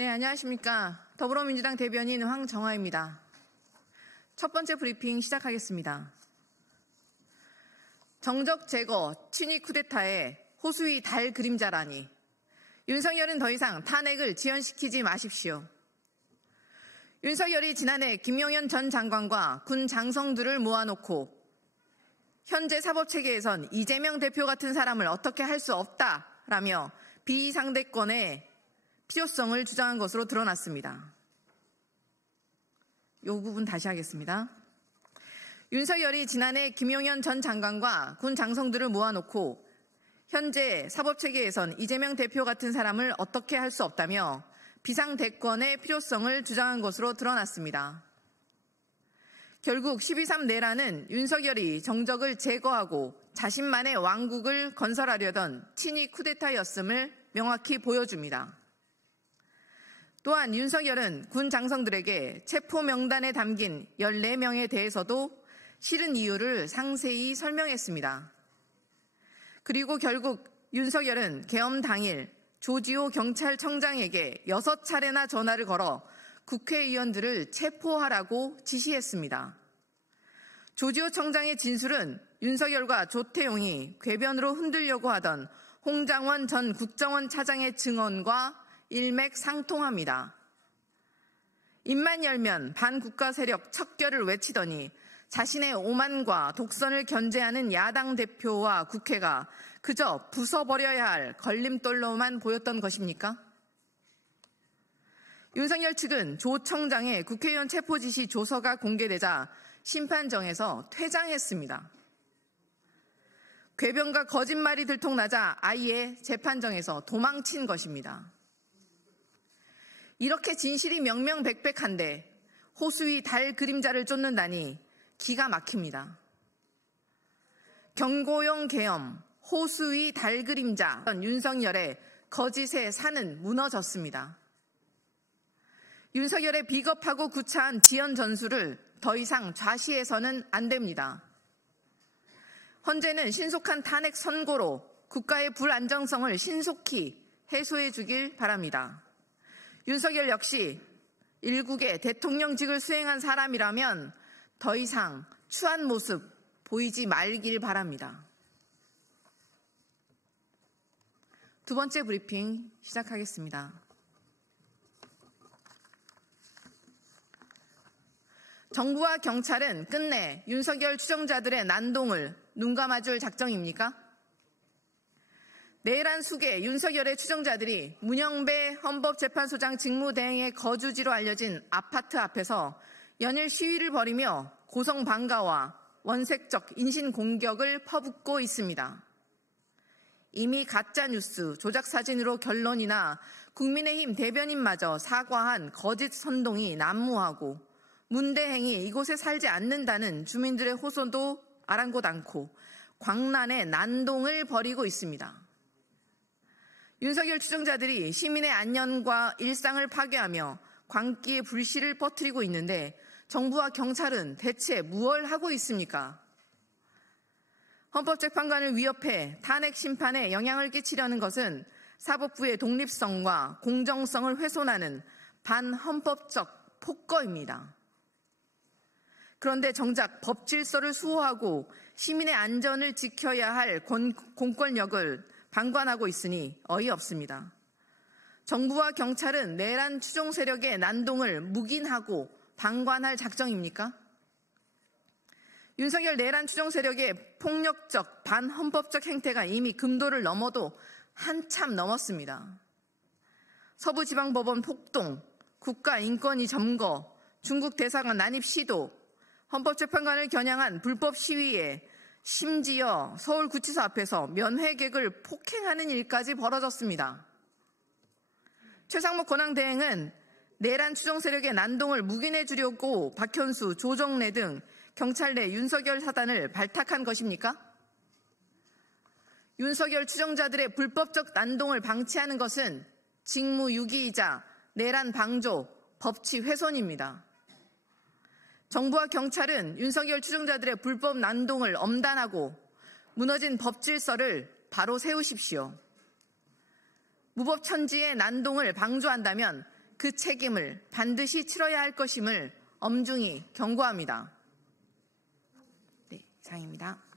네, 안녕하십니까. 더불어민주당 대변인 황정화입니다. 첫 번째 브리핑 시작하겠습니다. 정적 제거, 친위 쿠데타에 호수위 달 그림자라니. 윤석열은 더 이상 탄핵을 지연시키지 마십시오. 윤석열이 지난해 김용현 전 장관과 군 장성들을 모아놓고 현재 사법체계에선 이재명 대표 같은 사람을 어떻게 할 수 없다라며 비상대권의 필요성을 주장한 것으로 드러났습니다. 이 부분 다시 하겠습니다. 윤석열이 지난해 김용현 전 장관과 군 장성들을 모아놓고 현재 사법체계에선 이재명 대표 같은 사람을 어떻게 할 수 없다며 비상대권의 필요성을 주장한 것으로 드러났습니다. 결국 12.3 내란은 윤석열이 정적을 제거하고 자신만의 왕국을 건설하려던 친위 쿠데타였음을 명확히 보여줍니다. 또한 윤석열은 군 장성들에게 체포 명단에 담긴 14명에 대해서도 싫은 이유를 상세히 설명했습니다. 그리고 결국 윤석열은 계엄 당일 조지호 경찰청장에게 6차례나 전화를 걸어 국회의원들을 체포하라고 지시했습니다. 조지호 청장의 진술은 윤석열과 조태용이 궤변으로 흔들려고 하던 홍장원 전 국정원 차장의 증언과 일맥상통합니다. 입만 열면 반국가 세력 척결을 외치더니 자신의 오만과 독선을 견제하는 야당 대표와 국회가 그저 부숴버려야 할 걸림돌로만 보였던 것입니까? 윤석열 측은 조 청장의 국회의원 체포 지시 조서가 공개되자 심판정에서 퇴장했습니다. 궤변과 거짓말이 들통나자 아예 재판정에서 도망친 것입니다. 이렇게 진실이 명명백백한데 호수위 달 그림자를 쫓는다니 기가 막힙니다. 경고용 계엄, 호수위 달 그림자, 윤석열의 거짓의 산은 무너졌습니다. 윤석열의 비겁하고 구차한 지연 전술을 더 이상 좌시해서는 안 됩니다. 헌재는 신속한 탄핵 선고로 국가의 불안정성을 신속히 해소해 주길 바랍니다. 윤석열 역시 일국의 대통령직을 수행한 사람이라면 더 이상 추한 모습 보이지 말길 바랍니다. 두 번째 브리핑 시작하겠습니다. 정부와 경찰은 끝내 윤석열 추종자들의 난동을 눈감아줄 작정입니까? 내란 수계 윤석열의 추종자들이 문영배 헌법재판소장 직무대행의 거주지로 알려진 아파트 앞에서 연일 시위를 벌이며 고성방가와 원색적 인신공격을 퍼붓고 있습니다. 이미 가짜뉴스, 조작사진으로 결론이나 국민의힘 대변인마저 사과한 거짓 선동이 난무하고 문대행이 이곳에 살지 않는다는 주민들의 호소도 아랑곳 않고 광란의 난동을 벌이고 있습니다. 윤석열 추종자들이 시민의 안녕과 일상을 파괴하며 광기의 불씨를 퍼뜨리고 있는데 정부와 경찰은 대체 무엇을 하고 있습니까? 헌법재판관을 위협해 탄핵 심판에 영향을 끼치려는 것은 사법부의 독립성과 공정성을 훼손하는 반헌법적 폭거입니다. 그런데 정작 법 질서를 수호하고 시민의 안전을 지켜야 할 공권력을 방관하고 있으니 어이없습니다. 정부와 경찰은 내란 추종 세력의 난동을 묵인하고 방관할 작정입니까? 윤석열 내란 추종 세력의 폭력적 반헌법적 행태가 이미 금도를 넘어도 한참 넘었습니다. 서부지방법원 폭동, 국가인권위 점거, 중국 대사관 난입 시도, 헌법재판관을 겨냥한 불법 시위에 심지어 서울구치소 앞에서 면회객을 폭행하는 일까지 벌어졌습니다. 최상목 권한대행은 내란 추종 세력의 난동을 묵인해 주려고 박현수, 조정래 등 경찰 내 윤석열 사단을 발탁한 것입니까? 윤석열 추종자들의 불법적 난동을 방치하는 것은 직무유기이자 내란 방조, 법치 훼손입니다. 정부와 경찰은 윤석열 추종자들의 불법 난동을 엄단하고 무너진 법 질서를 바로 세우십시오. 무법천지의 난동을 방조한다면 그 책임을 반드시 치러야 할 것임을 엄중히 경고합니다. 네, 이상입니다.